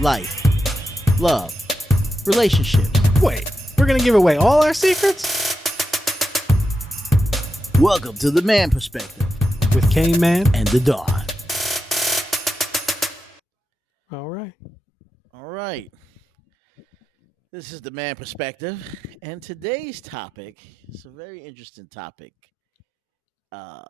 life, love, relationships. Wait, we're gonna give away all our secrets? Welcome to the Man Perspective With Kane Man. and the Dawn. All right. All right. This is the Man Perspective, and today's topic is a very interesting topic. Uh,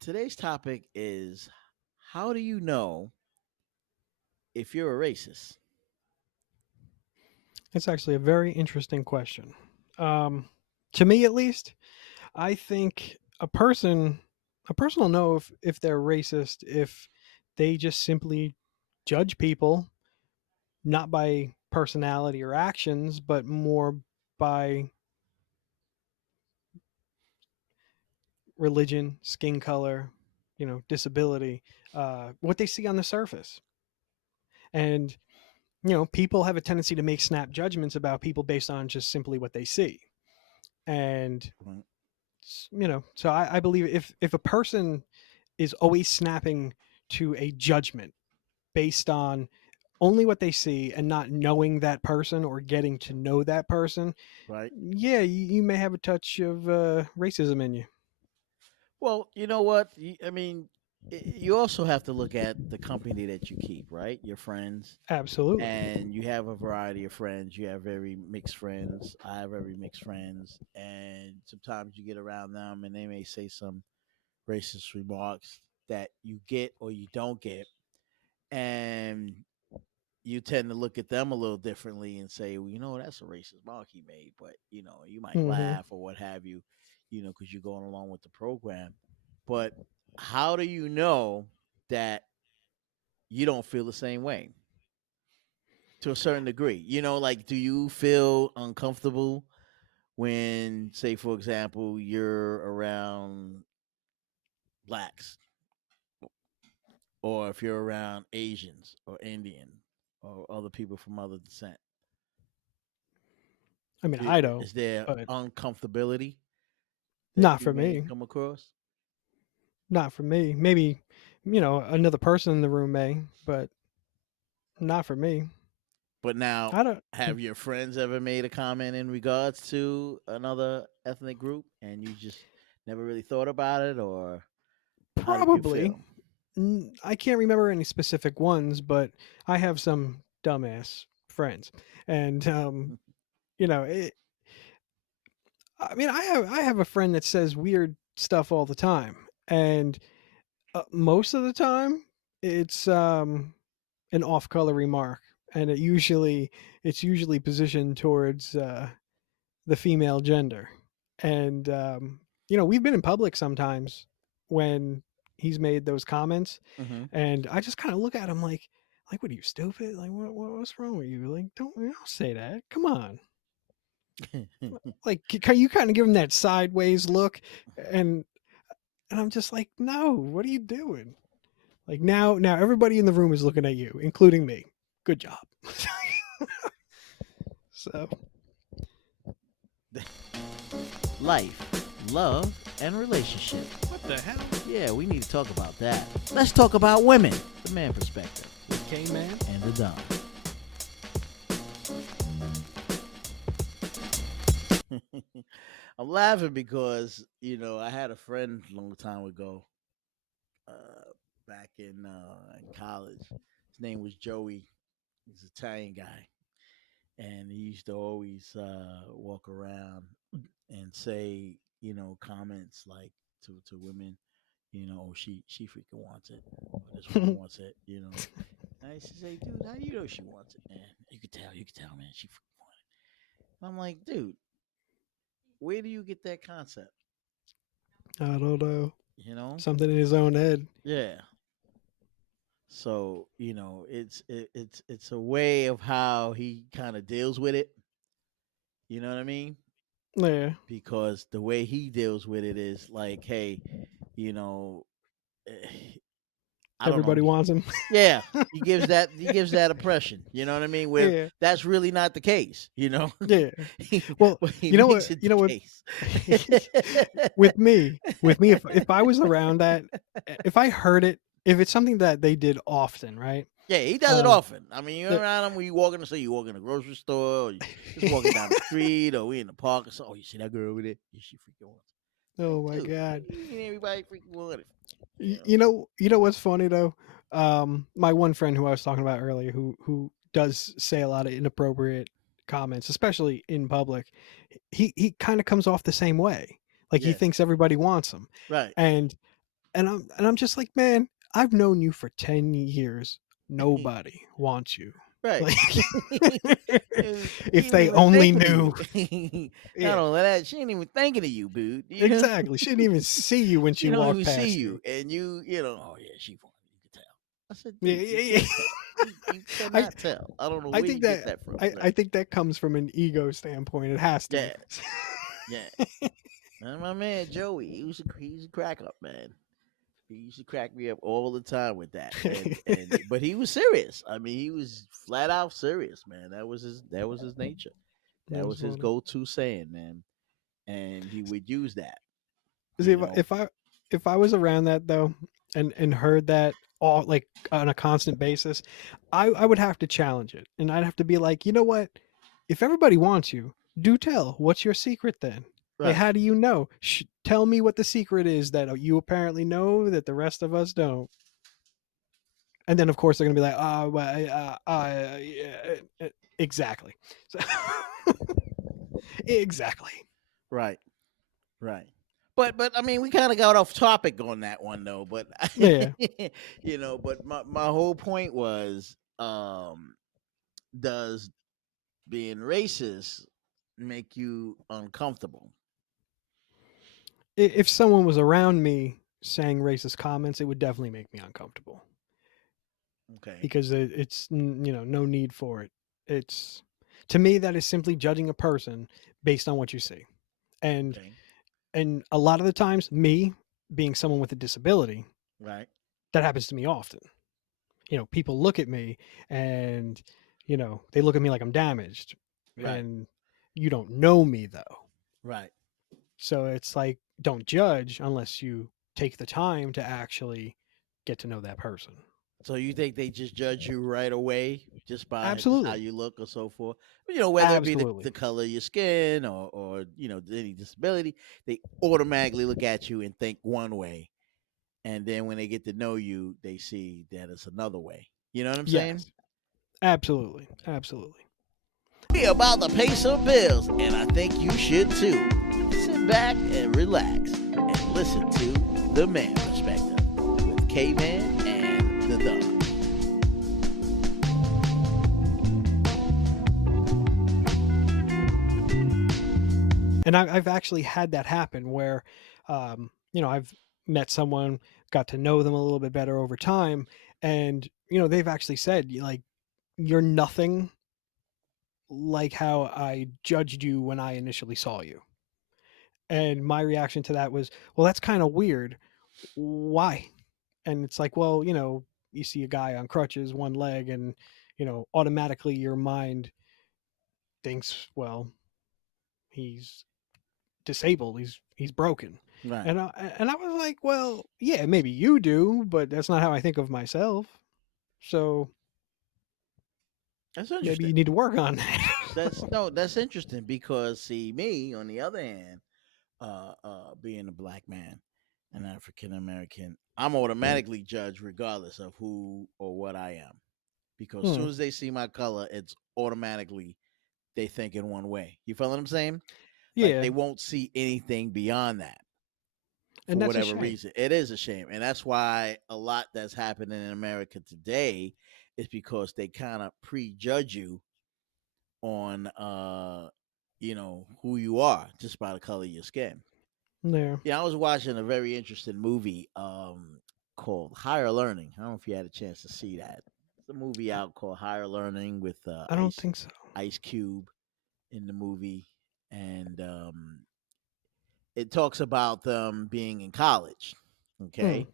today's topic is, how do you know if you're a racist? It's actually a very interesting question. To me, at least, I think a person will know if they're racist if they just simply judge people not by personality or actions, but more by religion, skin color, disability, what they see on the surface. And people have a tendency to make snap judgments about people based on just simply what they see. And Right. so I believe if a person is always snapping to a judgment based on only what they see and not knowing that person or getting to know that person, Right. yeah, you may have a touch of racism in you. Well, you know what? You also have to look at the company that you keep, right? Your friends. Absolutely. And you have a variety of friends. You have very mixed friends. I have very mixed friends. And sometimes you get around them and they may say some racist remarks that you get or you don't get. And you tend to look at them a little differently and say, well, that's a racist remark he made. But, you might Hmm. laugh or what have you, because you're going along with the program. But how do you know that you don't feel the same way? To a certain degree, like, do you feel uncomfortable when, say, for example, you're around blacks, or if you're around Asians or Indian or other people from other descent? I mean, I don't, Is there but uncomfortability that not you for may me. come across? Not for me. Maybe, another person in the room may, but not for me. But now, I don't. have your friends ever made a comment in regards to another ethnic group and you just never really thought about it, or how did you Probably. feel? I can't remember any specific ones, but I have some dumbass friends, and it, I mean, I have a friend that says weird stuff all the time, and most of the time it's an off-color remark, and it's usually positioned towards the female gender. And we've been in public sometimes when he's made those comments, Hmm. and I just kind of look at him like, what are you, stupid? Like, what's wrong with you? Like, don't say that. Come on. Like, you kind of give him that sideways look, and I'm just like, no, what are you doing? Like, now everybody in the room is looking at you, including me. Good job. So Life, love, and relationship. what the hell? Yeah, we need to talk about that. Let's talk about women, the Man Perspective, K man. and the Don. I'm laughing because I had a friend a long time ago, back in college. His name was Joey. He's an Italian guy, and he used to always walk around and say, comments like to women, oh, she freaking wants it, or this woman wants it. And I used to say, dude, how do you know she wants it, man? You can tell, man, she freaking wants it. I'm like, dude, where do you get that concept? I don't know. You know? Something in his own head. Yeah. So it's a way of how he kind of deals with it. You know what I mean? Yeah. Because the way he deals with it is like, hey, you know, eh, I don't know. Everybody wants him. Yeah, he gives that impression. You know what I mean? Where Yeah. that's really not the case. Yeah. Well, But he you know makes what? it You the know what? case. With me, if I was around that, if I heard it, if it's something that they did often, right? Yeah, he does it Um, often. I mean, you're the, around him when you walk in the store, you walk in the grocery store, or you just walking down the street, or we in the park or something. Oh, you see that girl over there? Yeah, she freaking wants it. Like, oh my dude, god. ain't everybody freaking want it. You Y- know? you know what's funny though? My one friend who I was talking about earlier, who does say a lot of inappropriate comments, especially in public, he kind of comes off the same way. Like he Yeah, thinks everybody wants him, right, and I'm just like, man, I've known you for 10 years. Nobody wants you. right. Like, And he if ain't they even only thinking of knew, you. Not yeah, only that, she ain't even thinking of you, dude. You know, exactly. She didn't even see you when she she don't walked even see past you, you. and you know, oh yeah, she wants you can tell. I said, Yeah, dude, you yeah, can't tell. You yeah. cannot tell. I don't know I where think you get that that from. I think that comes from an ego standpoint. It has to. Yeah, yeah. And my man Joey, he's a crack up man. He used to crack me up all the time with that, and but he was serious. I mean, he was flat out serious, man. That was his nature. That That's was his funny. go to saying, man. And he would use that, See, you know. if I was around that though, and heard that all like on a constant basis, I would have to challenge it, and I'd have to be like, you know what? If everybody wants you, do tell. What's your secret then? Like, Right. how do you know? Tell me what the secret is that you apparently know that the rest of us don't. And then, of course, they're gonna be like, "Ah, well, yeah, exactly." So, exactly. Right. Right. But I mean, we kind of got off topic on that one though. But Yeah. you know, but my whole point was, does being racist make you uncomfortable? If someone was around me saying racist comments, it would definitely make me uncomfortable Okay. because it's you know, no need for it. It's, to me, that is simply judging a person based on what you see, and Okay. a lot of the times, me being someone with a disability, Right. that happens to me often. You know, people look at me and, you know, they look at me like I'm damaged, Right. and you don't know me though. Right. So it's like, don't judge unless you take the time to actually get to know that person. So you think they just judge you right away just by just how Absolutely. you look or so forth? You know, whether it be Absolutely. the color of your skin or you know any disability, they automatically look at you and think one way, and then when they get to know you, they see that it's another way. You know what I'm saying? Yes. Absolutely. Absolutely. We about to pay some bills, and I think you should too. Sit back and relax and listen to the man perspective with K Man and the Don. And I've actually had that happen where, you know, I've met someone, got to know them a little bit better over time, and you know, they've actually said, like, you're nothing like how I judged you when I initially saw you. And my reaction to that was, well, that's kind of weird. Why? And it's like, well, you know, you see a guy on crutches, one leg, and you know, automatically your mind thinks, well, he's disabled, he's broken. Right. And I was like, well, yeah, maybe you do, but that's not how I think of myself. So That's maybe interesting. you need to work on that. That's no, that's interesting because see me on the other hand, being a black man, an African American, I'm automatically judged regardless of who or what I am. Because as Hmm. soon as they see my color, it's automatically they think in one way. You feel what I'm saying? Like Yeah, they won't see anything beyond that and for that's a whatever shame. reason. It is a shame. And that's why a lot that's happening in America today is because they kind of prejudge you on you know who you are just by the color of your skin. Yeah. Yeah, I was watching a very interesting movie called Higher Learning. I don't know if you had a chance to see that. It's a movie out called Higher Learning with I don't think so. Ice Cube in the movie, and it talks about them being in college. Hmm. Okay,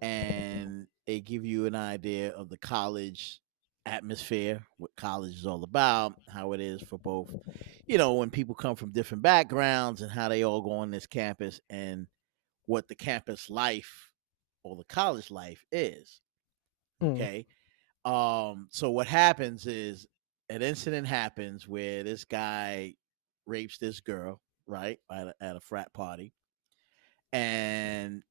and they give you an idea of the college atmosphere, what college is all about, how it is for both, you know, when people come from different backgrounds and how they all go on this campus and what the campus life or the college life is. Hmm. Okay. So what happens is an incident happens where this guy rapes this girl, right, at a frat party, and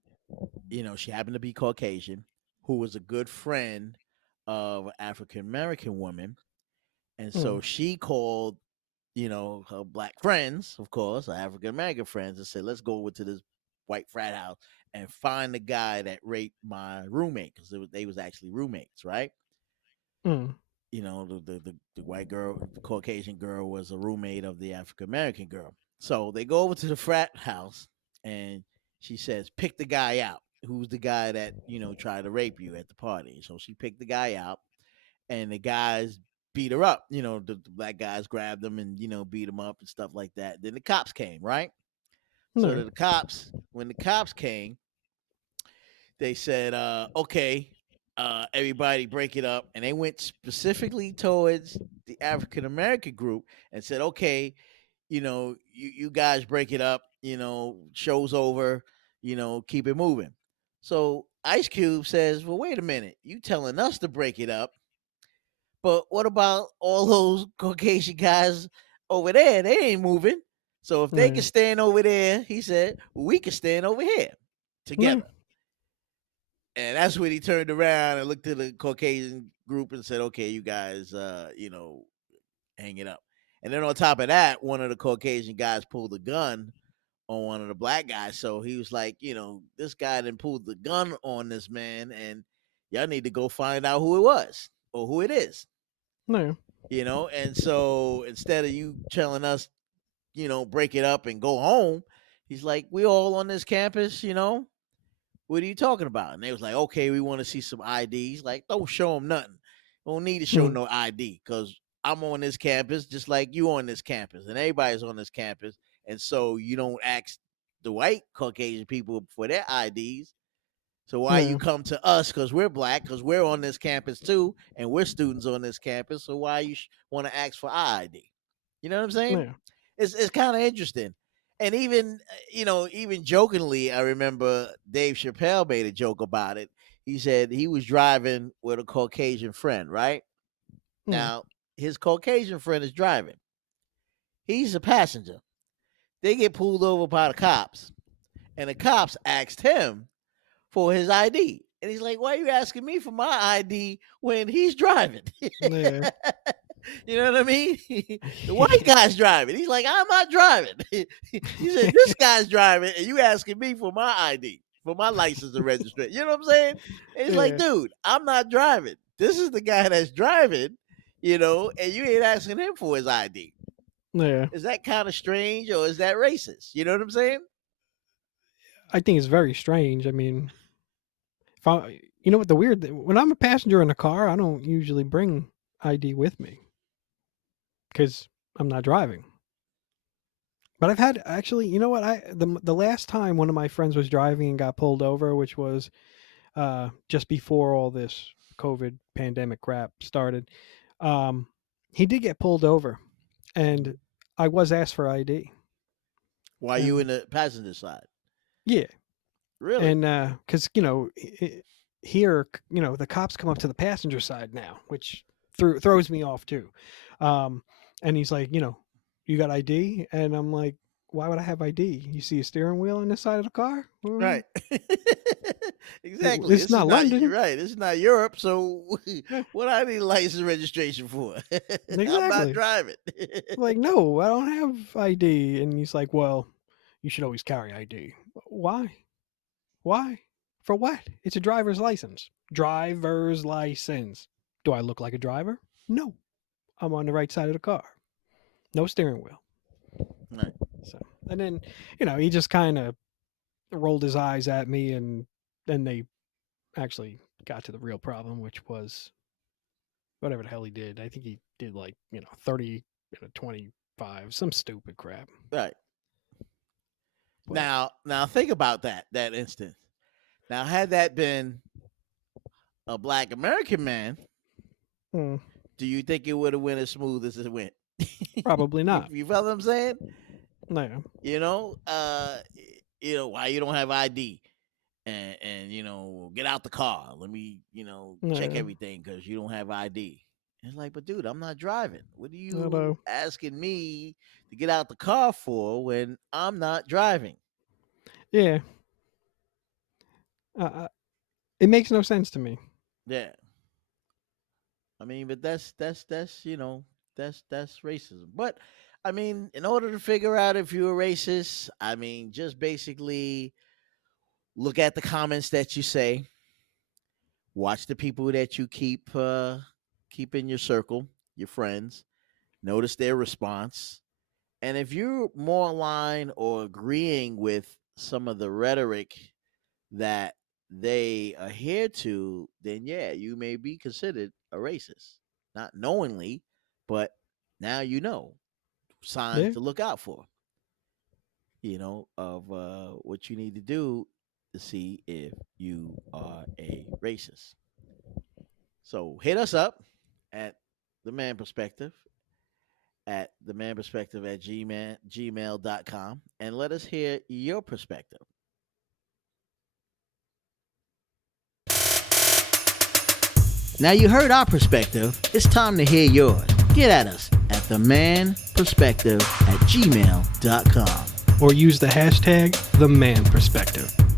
she happened to be Caucasian, who was a good friend of an African American woman, and Mm, so she called, her black friends, of course, her African American friends, and said, "Let's go over to this white frat house and find the guy that raped my roommate," because they was actually roommates, right? mm, The white girl, the Caucasian girl, was a roommate of the African American girl. So they go over to the frat house, and she says, "Pick the guy out. Who's the guy that tried to rape you at the party?" So she picked the guy out, and the guys beat her up. The black guys grabbed them and beat him up and stuff like that. Then the cops came, right? So no. when the cops came, they said, "Okay, everybody break it up," and they went specifically towards the African American group and said, "Okay, you guys break it up. Show's over. Keep it moving." So Ice Cube says, "Well, wait a minute. You telling us to break it up, but what about all those Caucasian guys over there? They ain't moving. So if they can No. stand over there," he said, "we can stand over here No. together." And that's when he turned around and looked at the Caucasian group and said, "Okay, you guys, hang it up." And then on top of that, one of the Caucasian guys pulled a gun on one of the black guys. So he was like, "This guy didn't pull the gun on this man, and y'all need to go find out who it was or who it is." No. And so instead of you telling us, break it up and go home, he's like, "We all on this campus, what are you talking about?" And they was like, "Okay, we want to see some IDs." Like, don't show them nothing. Don't need to show Mm, no ID because I'm on this campus just like you on this campus, and everybody's on this campus. And so you don't ask the white Caucasian people for their IDs. So why you no. come to us because we're black, because we're on this campus too, and we're students on this campus. So why you want to ask for our ID? You know what I'm saying? No. It's kind of interesting. And even even jokingly, I remember Dave Chappelle made a joke about it. He said he was driving with a Caucasian friend, right? Mm, Now, his Caucasian friend is driving. He's a passenger. They get pulled over by the cops, and the cops asked him for his ID. And he's like, "Why are you asking me for my ID when he's driving?" yeah. You know what I mean? The white guy's driving. He's like, "I'm not driving." He said, "This guy's driving, and you asking me for my ID, for my license and registration." You know what I'm saying? And he's like, Yeah. "Dude, I'm not driving. This is the guy that's driving, and you ain't asking him for his ID." Yeah. Is that kind of strange or is that racist? You know what I'm saying? I think it's very strange. I mean, if I, you know what the weird when I'm a passenger in a car, I don't usually bring ID with me because I'm not driving. But I've had actually, you know what? The last time one of my friends was driving and got pulled over, which was just before all this COVID pandemic crap started, um, he did get pulled over, and I was asked for ID, Why you and in the passenger side? yeah, Really? and because here, the cops come up to the passenger side now, which throws me off too. Um, and he's like, you got ID, and I'm like, why would I have ID? You see a steering wheel on the side of the car? Right. Exactly. It's This is not not London. right. This is not Europe. So Yeah, what I need license registration for? I'm not exactly. driving. Like, no, I don't have ID. And he's like, well, you should always carry ID. Why? Why? For what? It's a driver's license. Driver's license. Do I look like a driver? No. I'm on the right side of the car. No steering wheel. Right. So, and then, he just kind of rolled his eyes at me, and then they actually got to the real problem, which was whatever the hell he did. I think he did like, 30 and a 25, some stupid crap. Right. But Now think about that instance. Now, had that been a black American man, hmm, do you think it would have went as smooth as it went? probably you, not. you felt what I'm saying? No. You know, why you don't have ID? and get out the car. Let me check Yeah. everything because you don't have ID. It's like, but dude, I'm not driving. What are you Hello. asking me to get out the car for when I'm not driving? Yeah. It makes no sense to me. Yeah. I mean, but that's that's racism. But I mean, in order to figure out if you're a racist, I mean, just basically look at the comments that you say, watch the people that you keep in your circle, your friends, notice their response. And if you're more aligned or agreeing with some of the rhetoric that they adhere to, then yeah, you may be considered a racist. Not knowingly, but now you know signs Yeah. to look out for, of what you need to do to see if you are a racist. So hit us up at the man perspective at the man perspective at gmail.com and let us hear your perspective. Now you heard our perspective. It's time to hear yours. Get at us at themanperspective at gmail.com. Or use the hashtag #TheManPerspective.